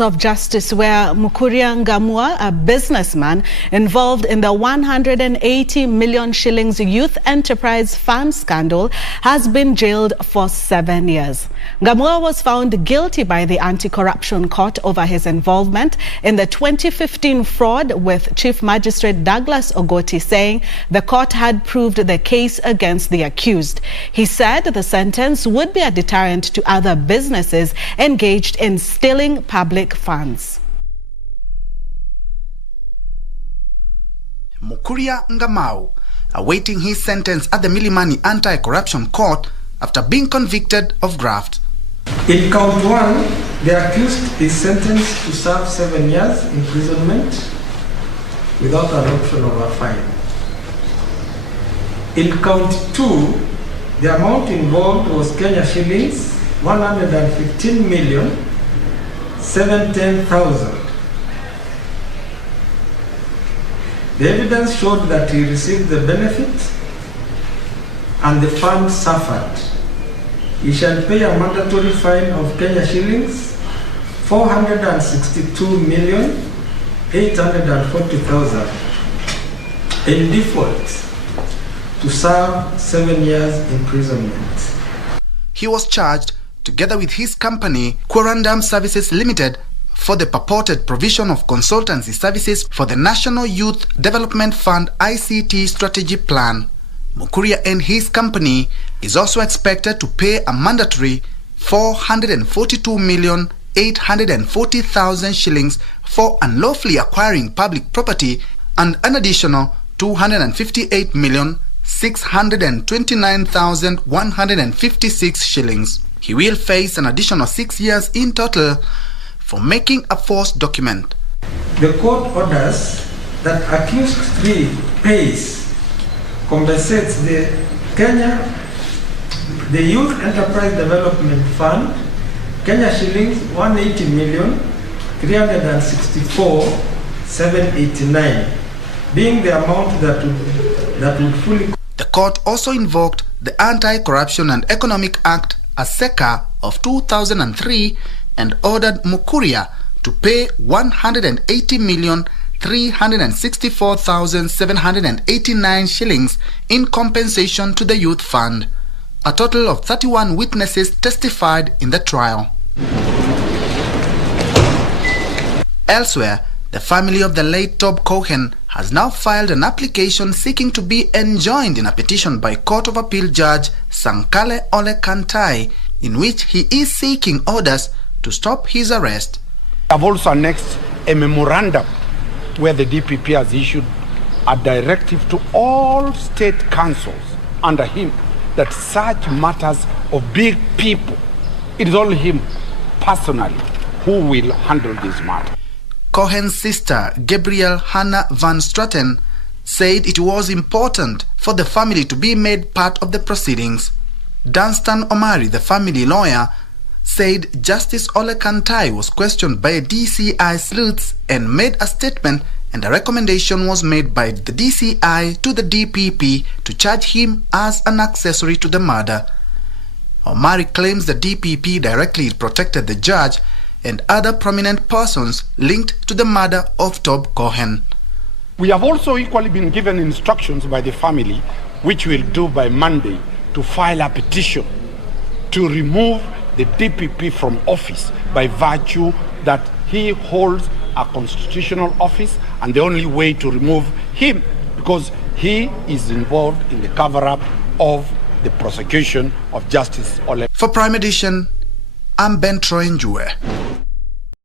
Departments of Justice, where Mukuria Ngamau, a businessman involved in the 180 million shillings Youth Enterprise Fund scandal, has been jailed for 7 years. Ngamau was found guilty by the Anti-Corruption Court over his involvement in the 2015 fraud, with Chief Magistrate Douglas Ogoti saying the court had proved the case against the accused. He said the sentence would be a deterrent to other businesses engaged in stealing public funds. Mukuria Ngamau awaiting his sentence at the Milimani Anti-Corruption Court after being convicted of graft. In count 1, the accused is sentenced to serve 7 years imprisonment without an option of a fine. In count 2, the amount involved was Kenya shillings 115,710,000. The evidence showed that he received the benefit and the fund suffered. He shall pay a mandatory fine of Kenya shillings 462,840,000 in default to serve 7 years imprisonment. He was charged together with his company, Quorandam Services Limited, for the purported provision of consultancy services for the National Youth Development Fund ICT Strategy Plan. Mukuria and his company is also expected to pay a mandatory 442,840,000 shillings for unlawfully acquiring public property and an additional 258,629,156 shillings. He will face an additional 6 years in total for making a false document. The court orders that accused 3 compensates the Youth Enterprise Development Fund, Kenya shillings 180,364,789, being the amount that would fully. The court also invoked the Anti-Corruption and Economic Act (ASECA) of 2003 and ordered Mukuria to pay 180,364,789 shillings in compensation to the youth fund. A total of 31 witnesses testified in the trial. Elsewhere, the family of the late Tob Cohen has now filed an application seeking to be enjoined in a petition by Court of Appeal Judge Sankale Ole Kantai, in which he is seeking orders to stop his arrest. I have also annexed a memorandum where the DPP has issued a directive to all state councils under him that such matters of big people, it is only him personally who will handle this matter. Cohen's sister, Gabrielle Hannah Van Straten, said it was important for the family to be made part of the proceedings. Dunstan Omari, the family lawyer, said Justice Ole Kantai was questioned by a DCI sleuths and made a statement, and a recommendation was made by the DCI to the DPP to charge him as an accessory to the murder. Omari claims the DPP directly protected the judge and other prominent persons linked to the murder of Tob Cohen. We have also equally been given instructions by the family, which we'll do by Monday, to file a petition to remove the DPP from office by virtue that he holds a constitutional office, and the only way to remove him because he is involved in the cover-up of the prosecution of Justice Ole. For Prime Edition, I'm Ben Troy Njue.